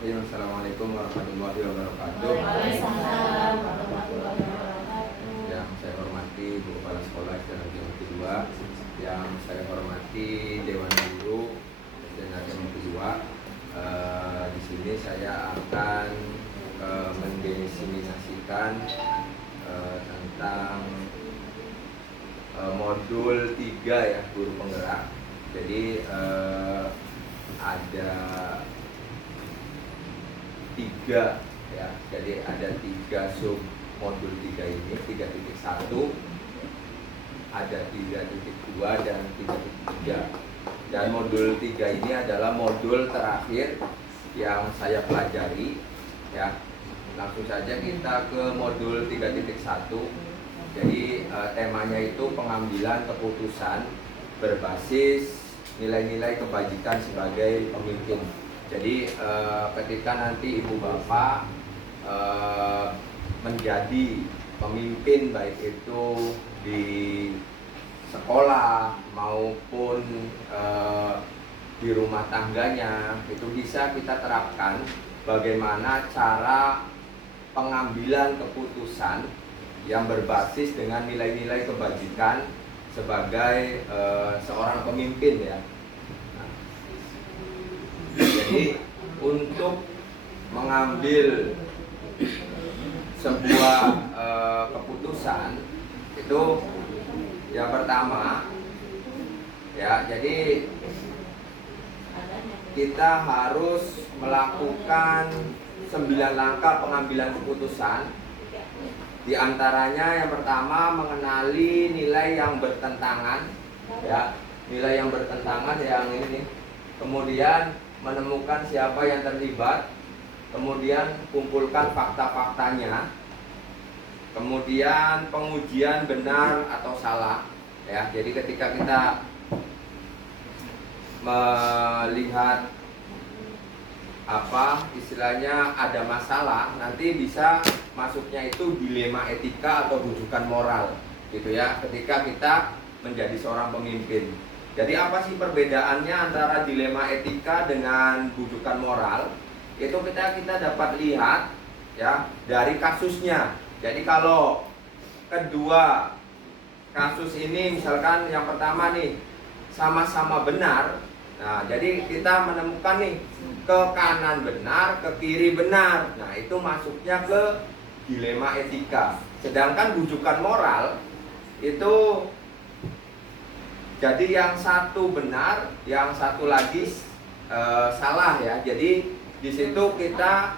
Bismillahirrahmanirrahim. Assalamualaikum warahmatullahi wabarakatuh. Waalaikumsalam warahmatullahi wabarakatuh. Yang saya hormati Bu Kepala Sekolah Islam kedua, yang saya hormati Dewan Guru dan Hakim kedua. Di sini saya akan mendefinisikan tentang modul 3 ya, guru penggerak. Jadi ada 3 ya, jadi ada 3 sub modul 3 ini, 3.1, ada 3.2 dan 3.3. Dan modul 3 ini adalah modul terakhir yang saya pelajari ya. Langsung saja kita ke modul 3.1. Jadi temanya itu pengambilan keputusan berbasis nilai-nilai kebajikan sebagai pemimpin. Jadi ketika nanti ibu bapak menjadi pemimpin, baik itu di sekolah maupun di rumah tangganya, itu bisa kita terapkan bagaimana cara pengambilan keputusan yang berbasis dengan nilai-nilai kebajikan sebagai seorang pemimpin ya. Jadi untuk mengambil sebuah keputusan itu yang pertama ya, jadi kita harus melakukan 9 langkah pengambilan keputusan. Di antaranya yang pertama mengenali nilai yang bertentangan ya, nilai yang bertentangan yang ini nih. Kemudian menemukan siapa yang terlibat, kemudian kumpulkan fakta-faktanya, kemudian pengujian benar atau salah ya. Jadi ketika kita melihat apa istilahnya ada masalah, nanti bisa masuknya itu dilema etika atau rujukan moral gitu ya, ketika kita menjadi seorang pemimpin. Jadi apa sih perbedaannya antara dilema etika dengan rujukan moral? Itu kita dapat lihat ya dari kasusnya. Jadi kalau kedua kasus ini, misalkan yang pertama nih sama-sama benar, nah jadi kita menemukan nih ke kanan benar, ke kiri benar. Nah itu masuknya ke dilema etika. Sedangkan rujukan moral itu jadi yang satu benar, yang satu lagi salah ya. Jadi di situ kita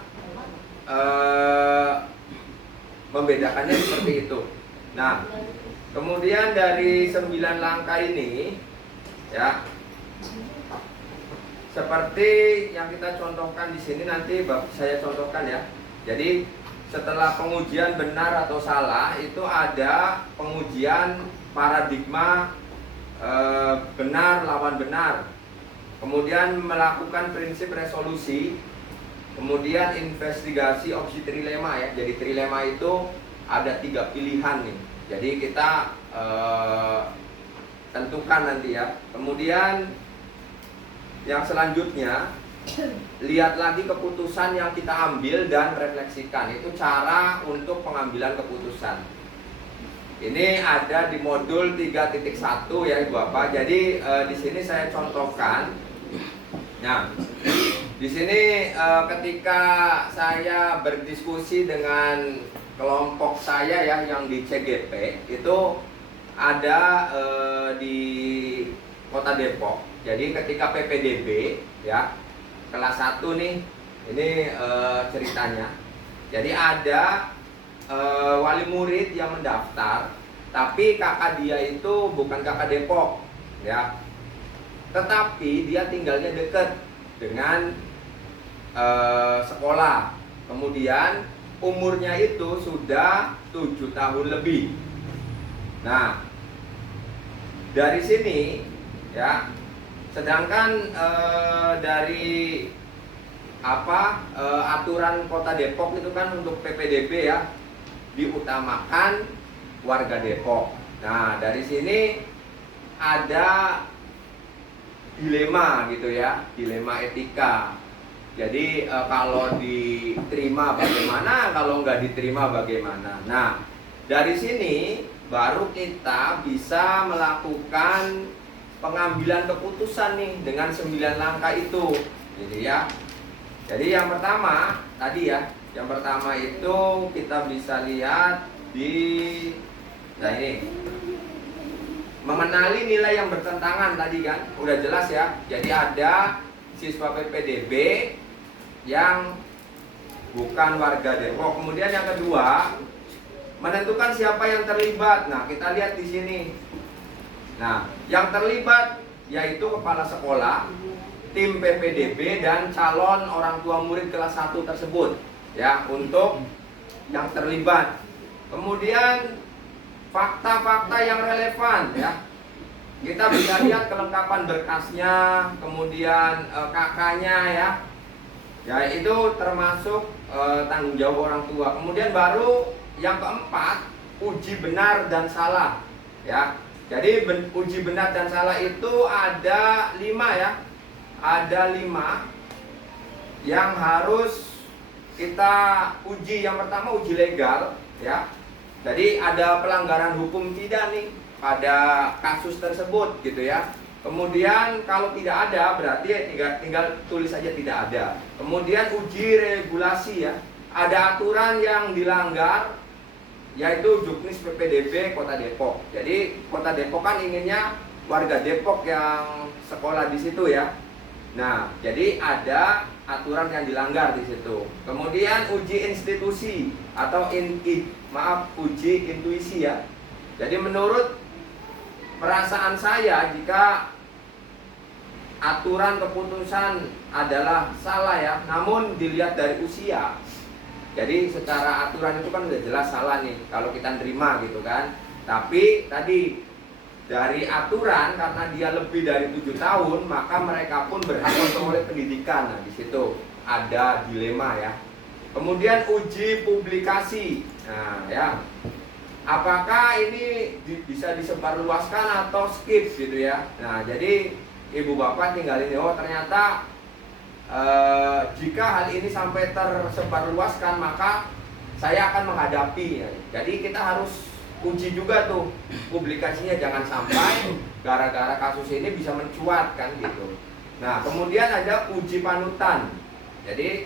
membedakannya seperti itu. Nah, kemudian dari 9 langkah ini ya, seperti yang kita contohkan di sini, nanti saya contohkan ya. Jadi setelah pengujian benar atau salah itu ada pengujian paradigma benar lawan benar, kemudian melakukan prinsip resolusi, kemudian investigasi opsi trilema ya. Jadi trilema itu ada 3 pilihan nih, jadi kita tentukan nanti ya. Kemudian yang selanjutnya, lihat lagi keputusan yang kita ambil dan refleksikan. Itu cara untuk pengambilan keputusan. Ini ada di modul 3.1 ya Ibu Bapak. Jadi di sini saya contohkan. Nah, di sini ketika saya berdiskusi dengan kelompok saya ya yang di CGP, itu ada di Kota Depok. Jadi ketika PPDB ya kelas 1 nih, ini ceritanya. Jadi ada wali murid yang mendaftar, tapi kakak dia itu bukan kakak Depok ya, tetapi dia tinggalnya dekat dengan sekolah. Kemudian umurnya itu sudah 7 tahun lebih. Nah, dari sini ya, sedangkan dari aturan Kota Depok itu kan untuk PPDB ya, diutamakan warga Depok. Nah, dari sini ada dilema gitu ya, dilema etika. Jadi kalau diterima bagaimana, kalau nggak diterima bagaimana. Nah, dari sini baru kita bisa melakukan pengambilan keputusan nih dengan 9 langkah itu. Jadi ya. Jadi yang pertama tadi ya, yang pertama itu kita bisa lihat di ini. Mengenali nilai yang bertentangan tadi kan, udah jelas ya. Jadi ada siswa PPDB yang bukan warga Depok. Kemudian yang kedua, menentukan siapa yang terlibat. Nah, kita lihat di sini. Nah, yang terlibat yaitu kepala sekolah, tim PPDB dan calon orang tua murid kelas 1 tersebut. Ya, untuk yang terlibat. Kemudian fakta-fakta yang relevan ya. Kita bisa lihat kelengkapan berkasnya, kemudian kakaknya ya. Ya, itu termasuk tanggung jawab orang tua. Kemudian baru yang keempat, uji benar dan salah ya. Jadi uji benar dan salah itu ada 5 ya. Ada 5 yang harus kita uji. Yang pertama uji legal ya. Jadi ada pelanggaran hukum tidak nih pada kasus tersebut gitu ya. Kemudian kalau tidak ada berarti tinggal tulis saja tidak ada. Kemudian uji regulasi ya. Ada aturan yang dilanggar yaitu Juknis PPDB Kota Depok. Jadi Kota Depok kan inginnya warga Depok yang sekolah di situ ya. Nah, jadi ada aturan yang dilanggar di situ. Kemudian uji institusi atau uji intuisi ya. Jadi menurut perasaan saya jika aturan keputusan adalah salah ya, namun dilihat dari usia. Jadi secara aturan itu kan udah jelas salah nih kalau kita terima gitu kan. Tapi tadi dari aturan karena dia lebih dari 7 tahun maka mereka pun berhak memperoleh pendidikan. Nah, di situ ada dilema ya. Kemudian uji publikasi. Nah, ya. Apakah ini bisa disebarluaskan atau skip gitu ya. Nah, jadi ibu bapak tinggal ini, oh ternyata jika hal ini sampai tersebarluaskan maka saya akan menghadapi ya. Jadi kita harus uji juga tuh publikasinya, jangan sampai gara-gara kasus ini bisa mencuat kan gitu. Nah, kemudian ada uji panutan. Jadi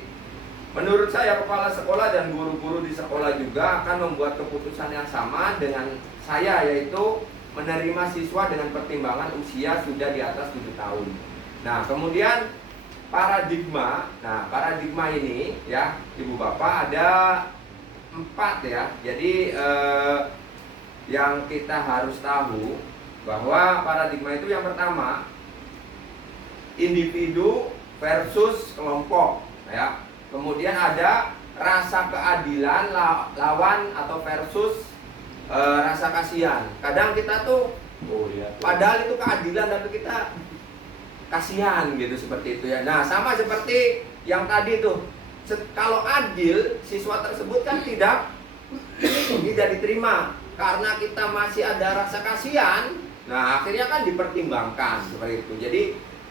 menurut saya kepala sekolah dan guru-guru di sekolah juga akan membuat keputusan yang sama dengan saya, yaitu menerima siswa dengan pertimbangan usia sudah di atas 7 tahun. Nah, kemudian paradigma. Nah, paradigma ini ya, Ibu Bapak ada 4 ya. Jadi yang kita harus tahu bahwa paradigma itu yang pertama individu versus kelompok ya. Kemudian ada rasa keadilan lawan atau versus rasa kasihan. Kadang kita tuh padahal itu keadilan tapi kita kasihan gitu, seperti itu ya. Nah, sama seperti yang tadi tuh. Kalau adil, siswa tersebut kan tidak diterima karena kita masih ada rasa kasihan. Nah, akhirnya kan dipertimbangkan seperti itu. Jadi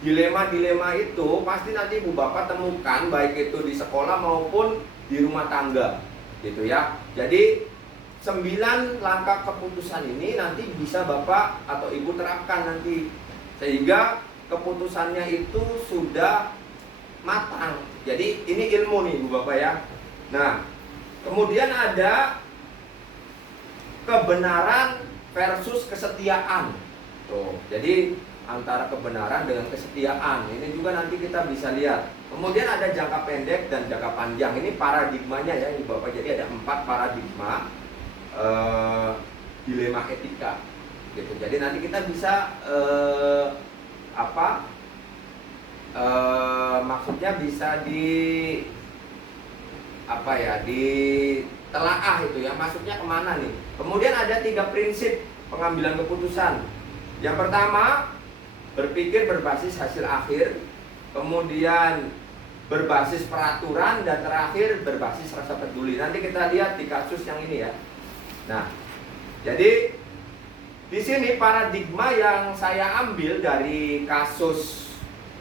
dilema-dilema itu pasti nanti Ibu Bapak temukan baik itu di sekolah maupun di rumah tangga gitu ya. Jadi 9 langkah keputusan ini nanti bisa Bapak atau Ibu terapkan nanti sehingga keputusannya itu sudah matang. Jadi ini ilmu nih Ibu Bapak ya. Nah, kemudian ada kebenaran versus kesetiaan. Tuh, jadi antara kebenaran dengan kesetiaan. Ini juga nanti kita bisa lihat. Kemudian ada jangka pendek dan jangka panjang. Ini paradigmanya ya, Ibu Bapak. Jadi ada 4 paradigma dilema etika. Gitu. Jadi nanti kita bisa maksudnya bisa ditelaah itu ya, masuknya kemana nih. Kemudian ada 3 prinsip pengambilan keputusan. Yang pertama, berpikir berbasis hasil akhir, kemudian berbasis peraturan, dan terakhir berbasis rasa peduli. Nanti kita lihat di kasus yang ini ya. Nah, jadi di sini paradigma yang saya ambil dari kasus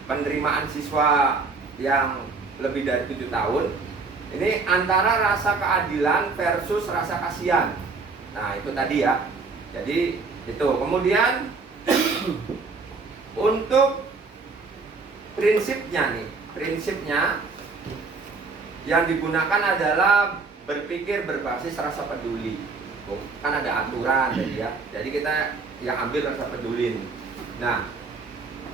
penerimaan siswa yang lebih dari 7 tahun. Ini antara rasa keadilan versus rasa kasihan. Nah, itu tadi ya. Jadi itu. Kemudian untuk prinsipnya nih, prinsipnya yang digunakan adalah berpikir berbasis rasa peduli. Kan ada aturan tadi ya. Jadi kita yang ambil rasa peduli nih. Nah,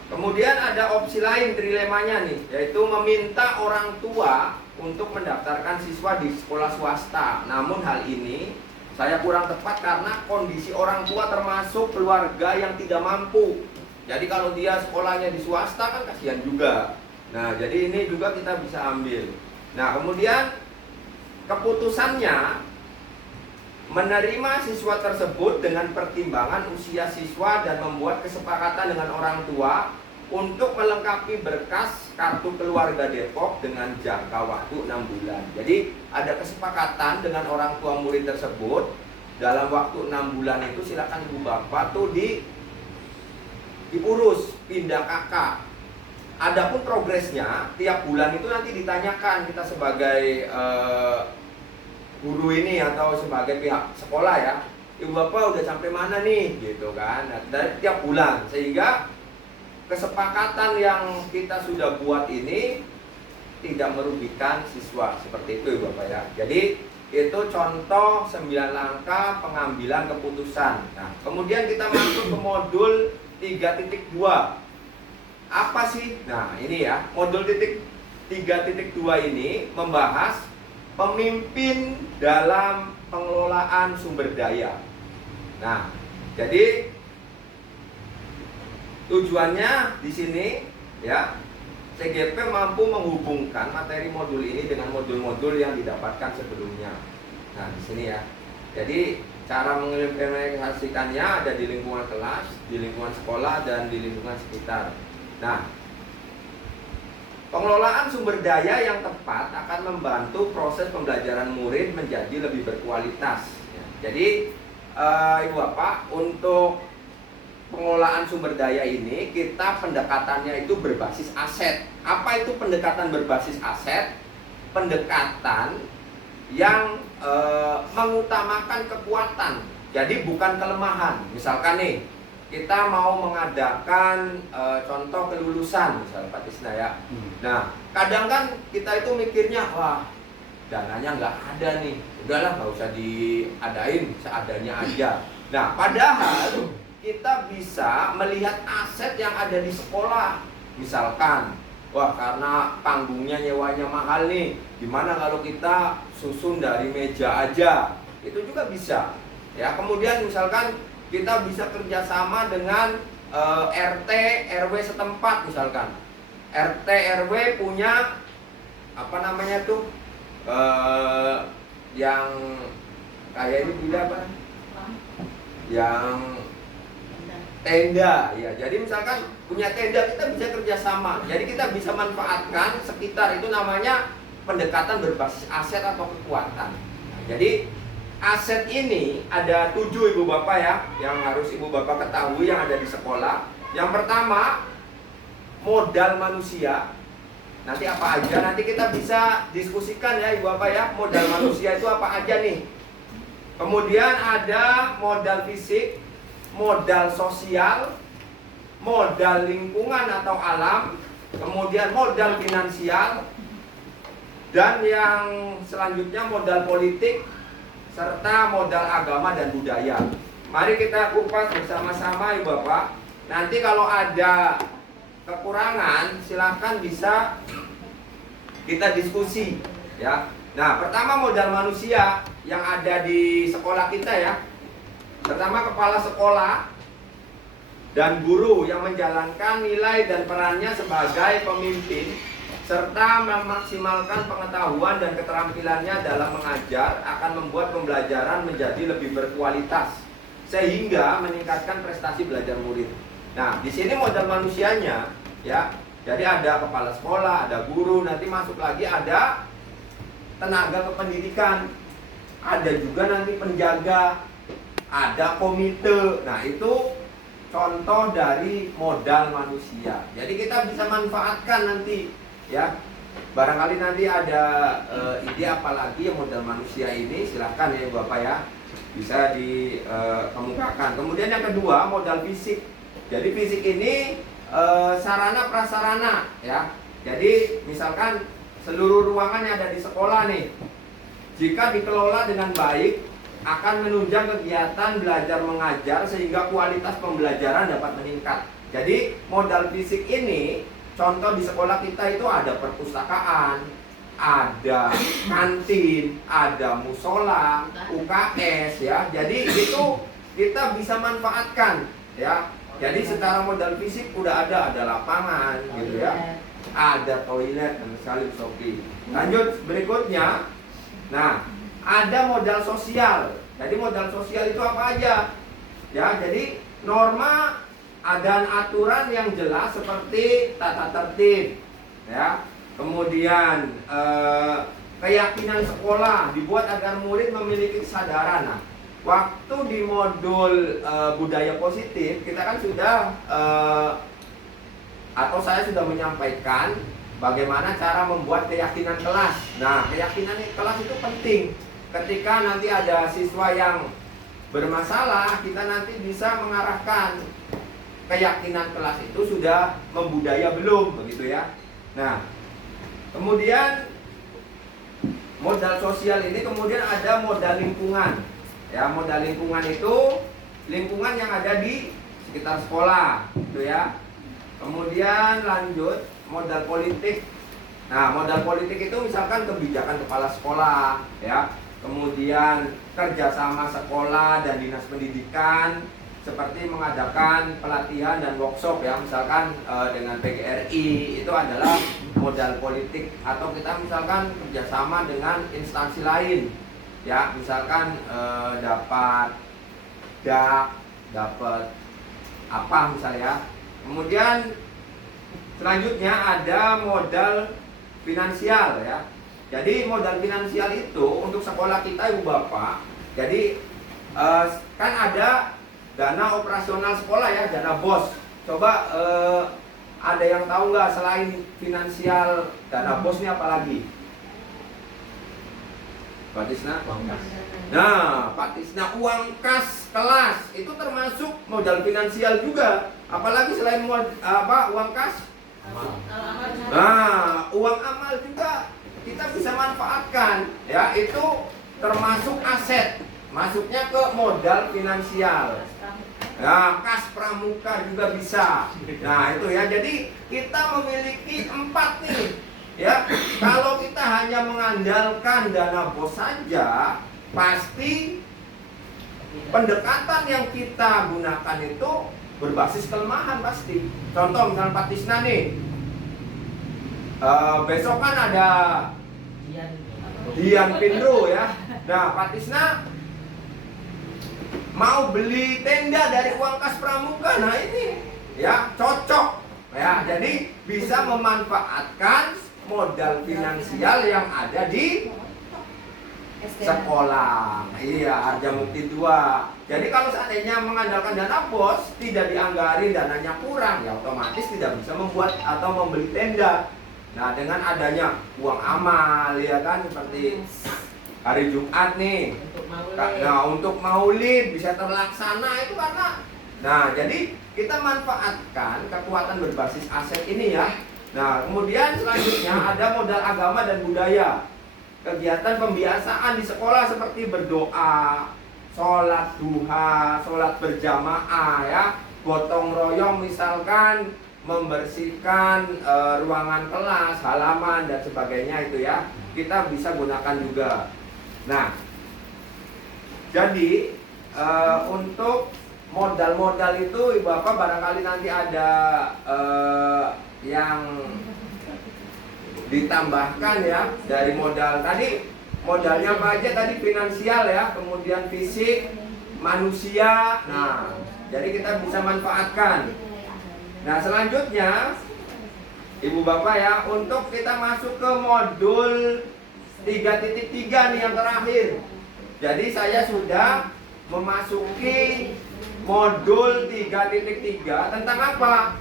kemudian ada opsi lain dilemanya nih, yaitu meminta orang tua untuk mendaftarkan siswa di sekolah swasta. Namun hal ini saya kurang tepat karena kondisi orang tua termasuk keluarga yang tidak mampu. Jadi kalau dia sekolahnya di swasta kan kasihan juga. Nah, jadi ini juga kita bisa ambil. Nah, kemudian keputusannya menerima siswa tersebut dengan pertimbangan usia siswa dan membuat kesepakatan dengan orang tua untuk melengkapi berkas kartu keluarga Depok dengan jangka waktu 6 bulan. Jadi ada kesepakatan dengan orang tua murid tersebut dalam waktu 6 bulan itu silakan ibu bapak tuh diurus pindah kakak. Adapun progresnya tiap bulan itu nanti ditanyakan kita sebagai guru ini atau sebagai pihak sekolah ya, ibu bapak udah sampai mana nih gitu kan. Nah, dari tiap bulan sehingga kesepakatan yang kita sudah buat ini tidak merugikan siswa, seperti itu Bapak ya. Jadi itu contoh 9 langkah pengambilan keputusan. Nah, kemudian kita masuk ke modul 3.2. Apa sih? Nah, ini ya, modul 3.2 ini membahas pemimpin dalam pengelolaan sumber daya. Nah, jadi tujuannya di sini ya, CGP mampu menghubungkan materi modul ini dengan modul-modul yang didapatkan sebelumnya. Nah, di sini ya. Jadi cara mengimplementasikannya ada di lingkungan kelas, di lingkungan sekolah, dan di lingkungan sekitar. Nah, pengelolaan sumber daya yang tepat akan membantu proses pembelajaran murid menjadi lebih berkualitas. Jadi, Ibu Bapak, untuk pengelolaan sumber daya ini kita pendekatannya itu berbasis aset. Apa itu pendekatan berbasis aset? Pendekatan yang mengutamakan kekuatan. Jadi bukan kelemahan. Misalkan nih, kita mau mengadakan contoh kelulusan misalnya Pak Tisna ya. Nah, kadang kan kita itu mikirnya, wah dananya nggak ada nih, udahlah nggak usah diadain, seadanya aja. Nah, padahal kita bisa melihat aset yang ada di sekolah. Misalkan, wah karena panggungnya nyewanya mahal nih, gimana kalau kita susun dari meja aja? Itu juga bisa. Ya, kemudian misalkan kita bisa kerjasama dengan RT RW setempat misalkan. RT RW punya apa namanya tuh yang kayak ini tidak apa? Yang tenda ya. Jadi misalkan punya tenda, kita bisa kerjasama. Jadi kita bisa manfaatkan sekitar, itu namanya pendekatan berbasis aset atau kekuatan. Nah, jadi aset ini ada 7 ibu bapak ya, yang harus ibu bapak ketahui yang ada di sekolah. Yang pertama, modal manusia. Nanti apa aja, nanti kita bisa diskusikan ya ibu bapak ya, modal manusia itu apa aja nih. Kemudian ada modal fisik, modal sosial, modal lingkungan atau alam, kemudian modal finansial, dan yang selanjutnya modal politik, serta modal agama dan budaya. Mari kita kupas bersama-sama Ibu Bapak. Nanti kalau ada kekurangan silahkan bisa kita diskusi ya. Nah, pertama modal manusia yang ada di sekolah kita ya. Pertama, kepala sekolah dan guru yang menjalankan nilai dan perannya sebagai pemimpin serta memaksimalkan pengetahuan dan keterampilannya dalam mengajar akan membuat pembelajaran menjadi lebih berkualitas sehingga meningkatkan prestasi belajar murid. Nah, di sini modal manusianya ya. Jadi ada kepala sekolah, ada guru, nanti masuk lagi ada tenaga kependidikan, ada juga nanti penjaga, ada komite. Nah, itu contoh dari modal manusia. Jadi kita bisa manfaatkan nanti ya. barangkali nanti ada ide apalagi yang modal manusia ini, silahkan ya Bapak ya, bisa dikemukakan. Kemudian yang kedua, modal fisik. Jadi fisik ini sarana prasarana ya. Jadi misalkan seluruh ruangan yang ada di sekolah nih, jika dikelola dengan baik akan menunjang kegiatan belajar mengajar sehingga kualitas pembelajaran dapat meningkat. Jadi modal fisik ini, contoh di sekolah kita itu ada perpustakaan, ada kantin, ada musola, UKS ya. Jadi itu kita bisa manfaatkan ya. Jadi secara modal fisik udah ada lapangan gitu ya. Ada toilet dan sekali Sophie. Lanjut berikutnya. Nah, ada modal sosial. Jadi modal sosial itu apa aja? Ya, jadi norma dan aturan yang jelas seperti tata tertib, ya. Kemudian keyakinan sekolah dibuat agar murid memiliki kesadaran. Nah, waktu di modul budaya positif kita kan sudah atau saya sudah menyampaikan bagaimana cara membuat keyakinan kelas. Nah, keyakinan kelas itu penting. Ketika nanti ada siswa yang bermasalah, kita nanti bisa mengarahkan keyakinan kelas itu sudah membudaya belum, begitu ya. Nah, kemudian modal sosial ini kemudian ada modal lingkungan. Ya, modal lingkungan itu lingkungan yang ada di sekitar sekolah, gitu ya. Kemudian lanjut modal politik. Nah, modal politik itu misalkan kebijakan kepala sekolah, ya. Kemudian kerjasama sekolah dan dinas pendidikan seperti mengadakan pelatihan dan workshop ya, misalkan dengan PGRI itu adalah modal politik. Atau kita misalkan kerjasama dengan instansi lain, ya, misalkan dapat DAK, dapat apa misalnya. Kemudian selanjutnya ada modal finansial ya. Jadi modal finansial itu untuk sekolah kita Ibu Bapak. Jadi kan ada dana operasional sekolah ya, dana BOS. Coba ada yang tahu nggak selain finansial dana BOS ini apa lagi? Pak Tisna? Nah, Pak Tisna, uang kas kelas itu termasuk modal finansial juga. Apalagi selain uang kas? Nah, uang amal juga kita bisa manfaatkan ya, itu termasuk aset, masuknya ke modal finansial. Nah, kas pramuka juga bisa. Nah, itu ya. Jadi kita memiliki 4 nih. Ya, kalau kita hanya mengandalkan dana BOS saja, pasti pendekatan yang kita gunakan itu berbasis kelemahan pasti. Contoh misalnya Pak Tisna nih, besok kan ada Dian Pindro ya. Nah, Pak Tisna mau beli tenda dari uang kas pramuka. Nah, ini ya cocok ya. Jadi bisa memanfaatkan modal finansial yang ada di sekolah. Iya, Harjamukti 2. Jadi kalau seandainya mengandalkan dana BOS, tidak dianggarin, dananya kurang, ya otomatis tidak bisa membuat atau membeli tenda. Nah, dengan adanya uang amal ya kan, seperti hari Jumat nih. Nah, untuk maulid bisa terlaksana itu karena, nah, jadi kita manfaatkan kekuatan berbasis aset ini ya. Nah, kemudian selanjutnya ada modal agama dan budaya. Kegiatan pembiasaan di sekolah seperti berdoa, sholat duha, sholat berjamaah ya, gotong royong misalkan membersihkan ruangan kelas, halaman dan sebagainya itu ya, kita bisa gunakan juga. Nah, jadi untuk modal-modal itu Ibu Bapak barangkali nanti ada yang ditambahkan ya dari modal tadi. Modalnya apa aja tadi? Finansial ya, kemudian fisik, manusia. Nah, jadi kita bisa manfaatkan. Nah, selanjutnya Ibu Bapak ya, untuk kita masuk ke modul 3.3 nih yang terakhir. Jadi saya sudah memasuki modul 3.3 tentang apa?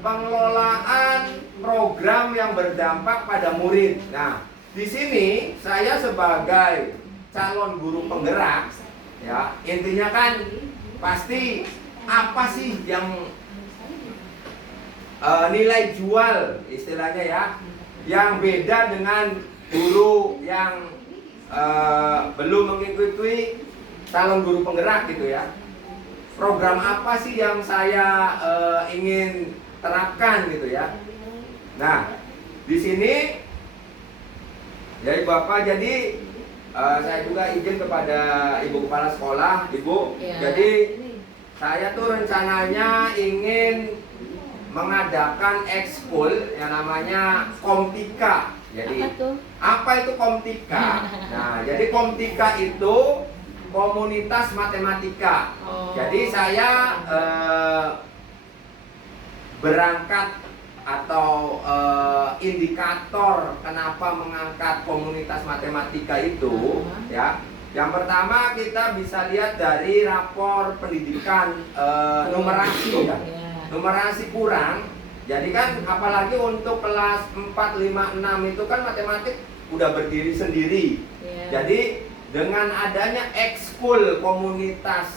Pengelolaan program yang berdampak pada murid. Nah, di sini saya sebagai calon guru penggerak, ya, intinya kan pasti apa sih yang nilai jual istilahnya ya, yang beda dengan guru yang belum mengikuti calon guru penggerak gitu ya. Program apa sih yang saya ingin terapkan gitu ya. Nah, di sini dari Bapak, jadi saya juga izin kepada Ibu Kepala Sekolah, Ibu. Ya. Jadi saya tuh rencananya ingin mengadakan ekskul yang namanya Komtika. Jadi Apa tuh? apa itu Komtika? Nah, jadi Komtika itu komunitas matematika. Oh. Jadi saya berangkat atau indikator kenapa mengangkat komunitas matematika itu, ya. Yang pertama kita bisa lihat dari rapor pendidikan numerasi ya. Numerasi kurang. Jadi kan apalagi untuk kelas 4, 5, 6 itu kan matematik udah berdiri sendiri. Jadi dengan adanya ekskul komunitas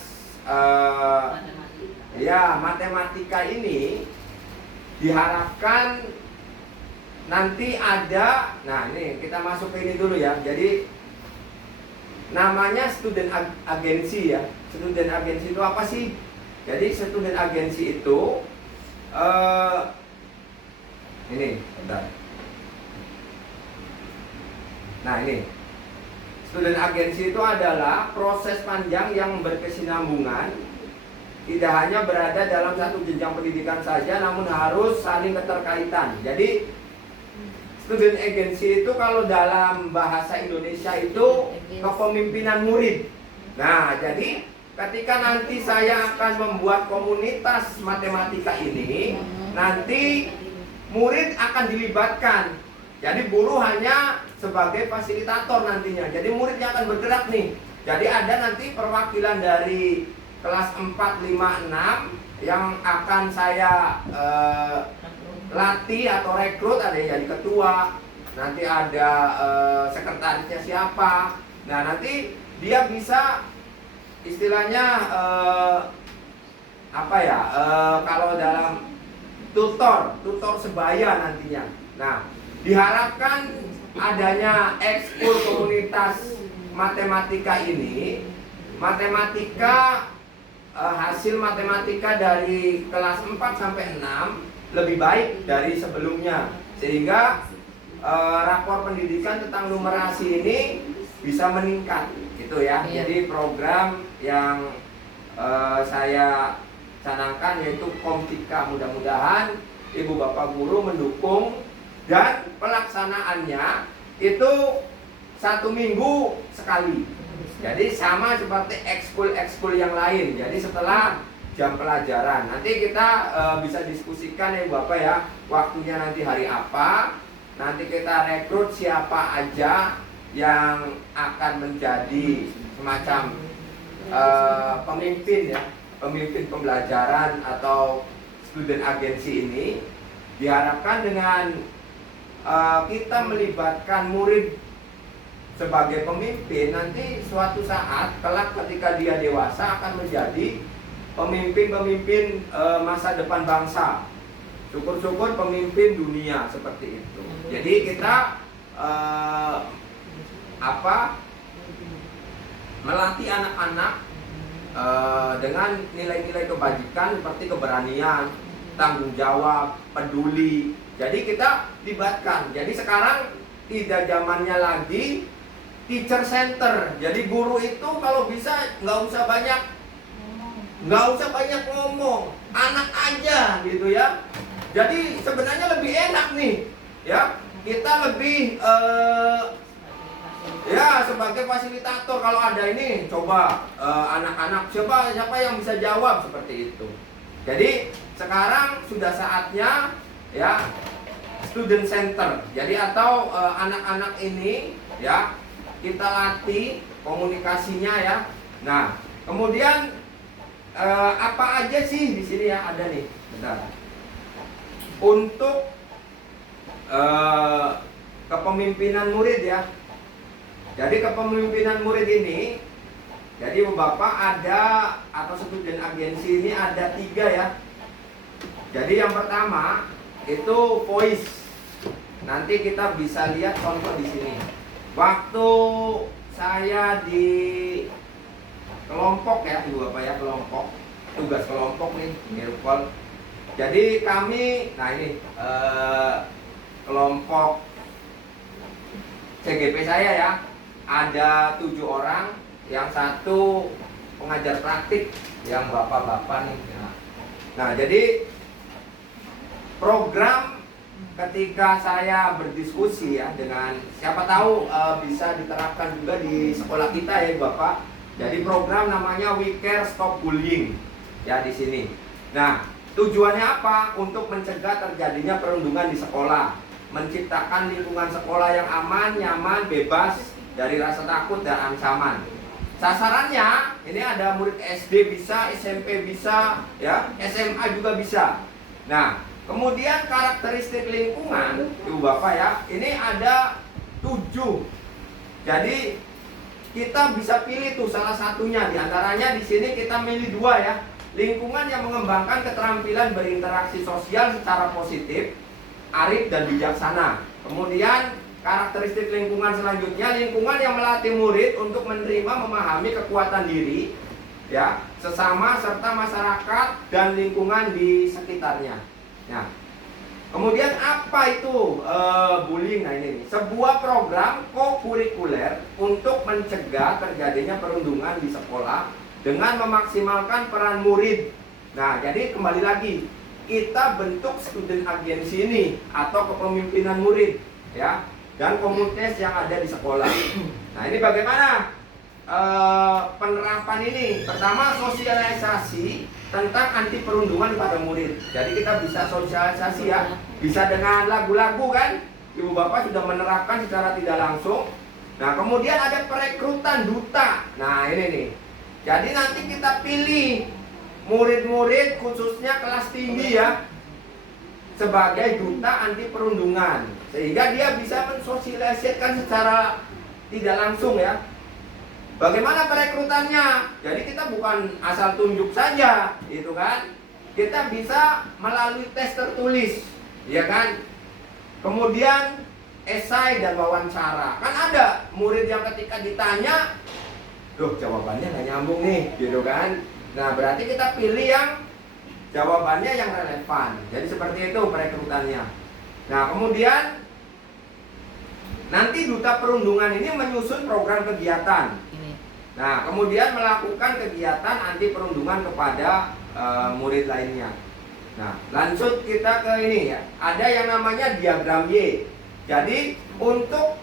ya matematika ini diharapkan nanti ada, nah ini kita masuk ke ini dulu ya. Jadi namanya student agency ya. Student agency itu apa sih? Jadi student agency itu ini, bentar. Nah ini, student agency itu adalah proses panjang yang berkesinambungan, tidak hanya berada dalam satu jenjang pendidikan saja, namun harus saling keterkaitan. Jadi student agency itu kalau dalam bahasa Indonesia itu kepemimpinan murid. Nah, jadi ketika nanti saya akan membuat komunitas matematika ini, nanti murid akan dilibatkan. Jadi guru hanya sebagai fasilitator nantinya. Jadi muridnya akan bergerak nih. Jadi ada nanti perwakilan dari kelas 4, 5, 6 yang akan saya latih atau rekrut. Ada yang jadi ketua, nanti ada sekretarisnya siapa. Nah nanti dia bisa istilahnya apa ya, kalau dalam tutor sebaya nantinya. Nah diharapkan adanya ekskul komunitas matematika ini, matematika hasil matematika dari kelas 4 sampai 6 lebih baik dari sebelumnya, sehingga rapor pendidikan tentang numerasi ini bisa meningkat gitu ya. Jadi program yang saya canangkan yaitu Komtika, mudah-mudahan Ibu Bapak guru mendukung, dan pelaksanaannya itu 1 minggu sekali. Jadi sama seperti ekskul yang lain. Jadi setelah jam pelajaran nanti kita bisa diskusikan ya Bapak ya, waktunya nanti hari apa. Nanti kita rekrut siapa aja yang akan menjadi semacam pemimpin ya, pemimpin pembelajaran atau student agency ini. Diharapkan dengan kita melibatkan murid sebagai pemimpin, nanti suatu saat kelak ketika dia dewasa akan menjadi pemimpin-pemimpin masa depan bangsa. Syukur-syukur pemimpin dunia seperti itu. Jadi kita melatih anak-anak dengan nilai-nilai kebajikan seperti keberanian, tanggung jawab, peduli. Jadi kita libatkan. Jadi sekarang tidak zamannya lagi teacher center. Jadi guru itu kalau bisa nggak usah banyak ngomong, anak aja gitu ya. Jadi sebenarnya lebih enak nih ya, kita lebih ya sebagai fasilitator. Kalau ada ini coba anak-anak siapa yang bisa jawab seperti itu. Jadi sekarang sudah saatnya ya student center. Jadi atau anak-anak ini ya kita latih komunikasinya ya. Nah, kemudian apa aja sih di sini ya ada nih. Bentar. Untuk kepemimpinan murid ya. Jadi kepemimpinan murid ini, jadi Bapak ada atau student agensi ini ada 3 ya. Jadi yang pertama itu voice. Nanti kita bisa lihat contoh di sini. Waktu saya di kelompok ya, Ibu Bapak ya, kelompok, tugas kelompok nih, Mirpol. Jadi kami, nah ini kelompok CGP saya ya, ada 7 orang, yang 1 pengajar praktik, yang bapak-bapak nih. Nah, jadi program ketika saya berdiskusi ya dengan siapa tahu bisa diterapkan juga di sekolah kita ya Bapak. Jadi program namanya We Care Stop Bullying ya di sini. Nah, tujuannya apa? Untuk mencegah terjadinya perundungan di sekolah, menciptakan lingkungan sekolah yang aman, nyaman, bebas dari rasa takut dan ancaman. Sasarannya ini ada murid SD bisa, SMP bisa, ya, SMA juga bisa. Nah, kemudian karakteristik lingkungan, Ibu Bapak ya, ini ada 7. Jadi kita bisa pilih tuh salah satunya. Di antaranya di sini kita milih 2 ya. Lingkungan yang mengembangkan keterampilan berinteraksi sosial secara positif, arif dan bijaksana. Kemudian karakteristik lingkungan selanjutnya, lingkungan yang melatih murid untuk menerima, memahami kekuatan diri, ya, sesama serta masyarakat dan lingkungan di sekitarnya. Nah, kemudian apa itu bullying? Nah ini sebuah program kokurikuler untuk mencegah terjadinya perundungan di sekolah dengan memaksimalkan peran murid. Nah, jadi kembali lagi kita bentuk student agency ini atau kepemimpinan murid, ya, dan komunitas yang ada di sekolah. Nah, ini bagaimana penerapan ini? Pertama, sosialisasi tentang anti perundungan pada murid. Jadi kita bisa sosialisasi ya, bisa dengan lagu-lagu kan, Ibu Bapak sudah menerapkan secara tidak langsung. Nah, kemudian ada perekrutan duta. Nah, ini nih. Jadi nanti kita pilih murid-murid khususnya kelas tinggi ya sebagai duta anti perundungan, sehingga dia bisa mensosialisasikan secara tidak langsung ya. Bagaimana perekrutannya? Jadi kita bukan asal tunjuk saja, gitu kan? Kita bisa melalui tes tertulis, ya kan? Kemudian esai dan wawancara. Kan ada murid yang ketika ditanya, "Duh, jawabannya nggak nyambung nih," gitu kan? Nah, berarti kita pilih yang jawabannya yang relevan. Jadi seperti itu perekrutannya. Nah, kemudian nanti duta perundungan ini menyusun program kegiatan. Nah, kemudian melakukan kegiatan anti perundungan kepada murid lainnya. Nah, lanjut kita ke ini ya. Ada yang namanya diagram Y. Jadi untuk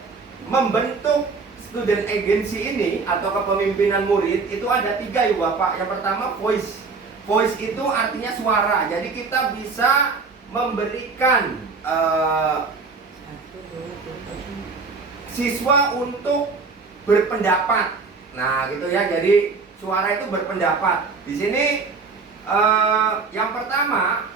membentuk student agency ini atau kepemimpinan murid itu ada 3 ya Bapak. Yang pertama voice. Voice itu artinya suara. Jadi kita bisa memberikan siswa untuk berpendapat. Nah, gitu ya. Jadi suara itu berpendapat. Di sini yang pertama,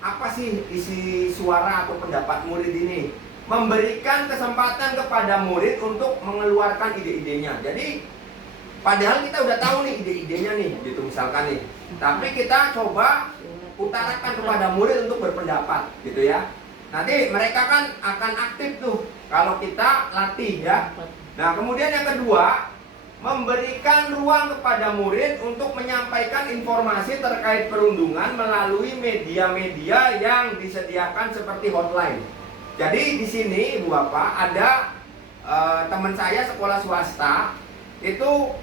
apa sih isi suara atau pendapat murid ini? Memberikan kesempatan kepada murid untuk mengeluarkan ide-idenya. Jadi padahal kita udah tahu nih ide-idenya nih, gitu misalkan nih. Tapi kita coba utarakan kepada murid untuk berpendapat, gitu ya. Nanti mereka kan akan aktif tuh kalau kita latih ya. Nah, kemudian yang kedua, memberikan ruang kepada murid untuk menyampaikan informasi terkait perundungan melalui media-media yang disediakan seperti hotline. Jadi di sini Ibu Bapak ada teman saya sekolah swasta itu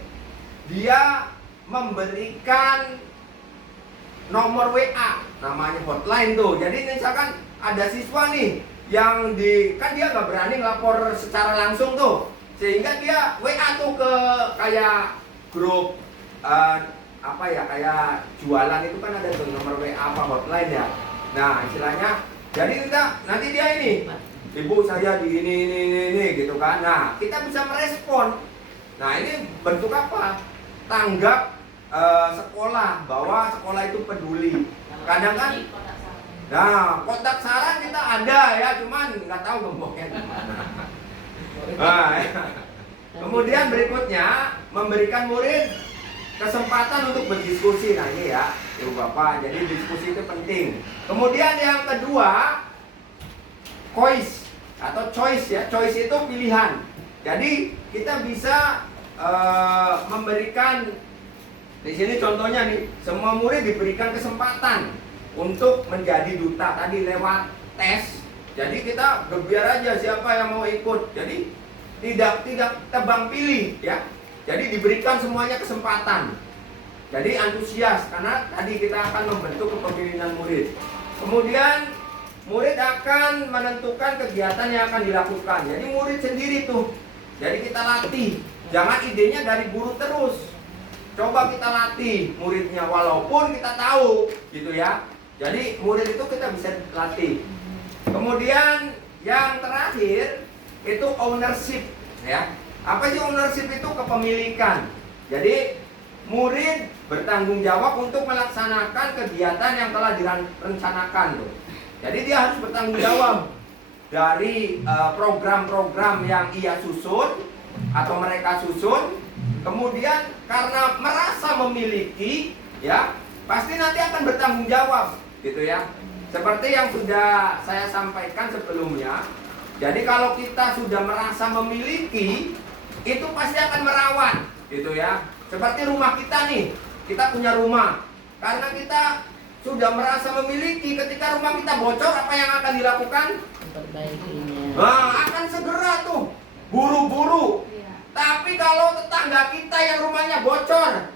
dia memberikan nomor WA namanya hotline tuh. Jadi misalkan ada siswa nih yang kan dia nggak berani ngelapor secara langsung tuh, sehingga dia WA tuh ke kayak grup apa ya, kayak jualan itu kan ada tuh nomor WA apa hotline ya. Nah, istilahnya jadi nanti dia ini, "Ibu saya di ini gitu kan." Nah, kita bisa merespon. Nah, ini bentuk apa? Tanggap sekolah, bahwa sekolah itu peduli. Kadang kan Nah, kotak saran kita ada ya, cuman nggak tahu gemboknya di mana. Nah, ya. Kemudian berikutnya memberikan murid kesempatan untuk berdiskusi. Nah ini ya, Ibu Bapak, jadi diskusi itu penting. Kemudian yang kedua, choice atau choice ya, choice itu pilihan. Jadi kita bisa memberikan, di sini contohnya nih, semua murid diberikan kesempatan untuk menjadi duta tadi lewat tes. Jadi kita gebiar aja siapa yang mau ikut. Jadi tidak tebang pilih ya. Jadi diberikan semuanya kesempatan. Jadi antusias karena tadi kita akan membentuk kepemimpinan murid. Kemudian murid akan menentukan kegiatan yang akan dilakukan. Jadi murid sendiri tuh. Jadi kita latih. Jangan idenya dari guru terus. Coba kita latih muridnya walaupun kita tahu gitu ya. Jadi murid itu kita bisa latih. Kemudian yang terakhir itu ownership ya. Apa sih ownership itu? Kepemilikan. Jadi murid bertanggung jawab untuk melaksanakan kegiatan yang telah direncanakan tuh. Jadi dia harus bertanggung jawab dari program-program yang ia susun atau mereka susun. Kemudian karena merasa memiliki ya, pasti nanti akan bertanggung jawab gitu ya. Seperti yang sudah saya sampaikan sebelumnya. Jadi kalau kita sudah merasa memiliki, itu pasti akan merawat gitu ya. Seperti rumah kita nih, kita punya rumah. Karena kita sudah merasa memiliki, ketika rumah kita bocor, apa yang akan dilakukan? Memperbaikinya. Nah, akan segera tuh buru-buru. Tapi kalau tetangga kita yang rumahnya bocor,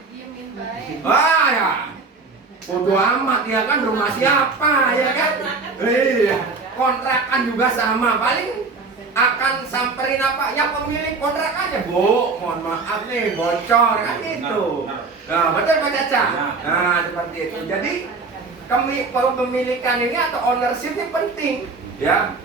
wah ya, bodo amat ya kan, rumah siapa ya kan? Iya, kontrakan juga sama, paling akan samperin apa? Ya pemilik kontrakannya, Bu, mohon maaf nih bocor kan gitu. Nah, betul Pak Caca? Nah, seperti itu. Jadi kepemilikan ini atau ownership ini penting ya.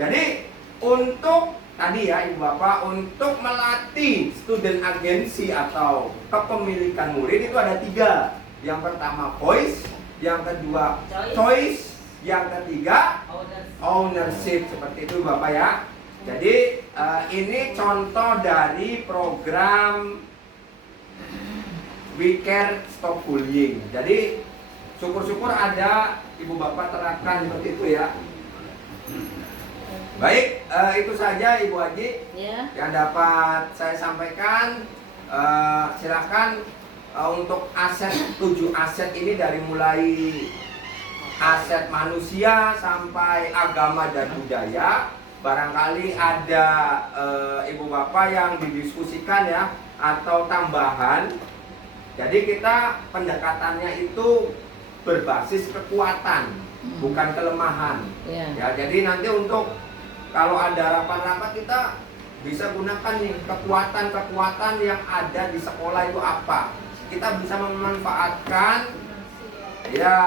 Jadi untuk tadi ya Ibu Bapak, untuk melatih student agency atau kepemilikan murid itu ada 3. Yang pertama voice, yang kedua choice, yang ketiga ownership. Seperti itu Bapak ya. Jadi ini contoh dari program We Care Stop Bullying. Jadi syukur-syukur ada Ibu Bapak terapkan seperti itu ya. Baik, itu saja Ibu Haji Ya. yang dapat saya sampaikan. Silakan untuk aset 7 aset ini dari mulai aset manusia sampai agama dan budaya. Barangkali ada Ibu Bapak yang didiskusikan ya atau tambahan. Jadi kita pendekatannya itu berbasis kekuatan, bukan kelemahan. Ya, jadi nanti untuk kalau ada rapat-rapat kita bisa gunakan nih kekuatan-kekuatan yang ada di sekolah itu apa. Kita bisa memanfaatkan ya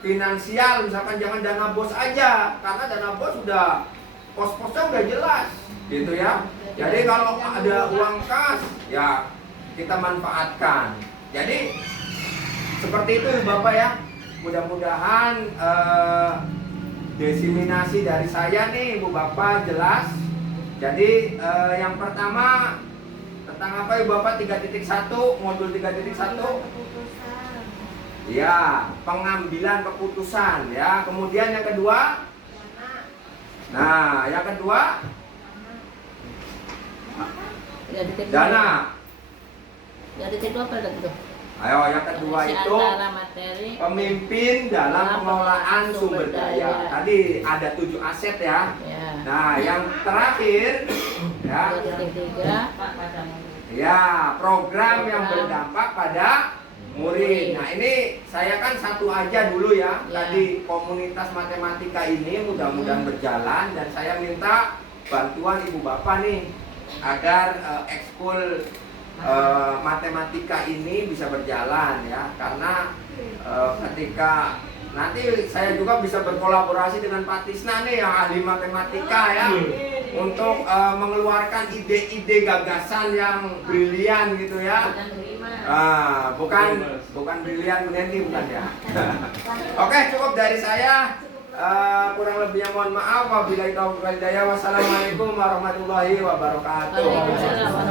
finansial, misalkan jangan dana bos aja, karena dana bos sudah pos-posnya udah jelas gitu ya. Jadi kalau ada uang kas ya kita manfaatkan. Jadi seperti itu Bapak ya. Mudah-mudahan desiminasi dari saya nih Ibu Bapak jelas. Jadi yang pertama tentang apa Ibu Bapak? 3.1 modul 3.1. Ya, pengambilan keputusan ya. Kemudian yang kedua, nah yang kedua dana. Yang kedua apa lagi tuh? Ayo yang kedua itu materi, pemimpin dalam pengelolaan sumber daya. Tadi ada 7 aset ya. Nah yang terakhir ya, ya program yang berdampak pada murid. Nah ini saya kan satu aja dulu ya. Tadi komunitas matematika ini mudah-mudahan berjalan dan saya minta bantuan Ibu Bapak nih agar ekskul matematika ini bisa berjalan ya. Karena ketika Nanti saya juga bisa berkolaborasi dengan Pak Tisna nih yang ahli matematika ya, untuk mengeluarkan ide-ide gagasan yang brilian gitu ya. Bukan brilian menenti bukan ya. Oke, cukup dari saya. Kurang lebihnya mohon maaf. Wabillahi taufiq wal hidayah. Wassalamualaikum warahmatullahi wabarakatuh. Waalaikumsalam.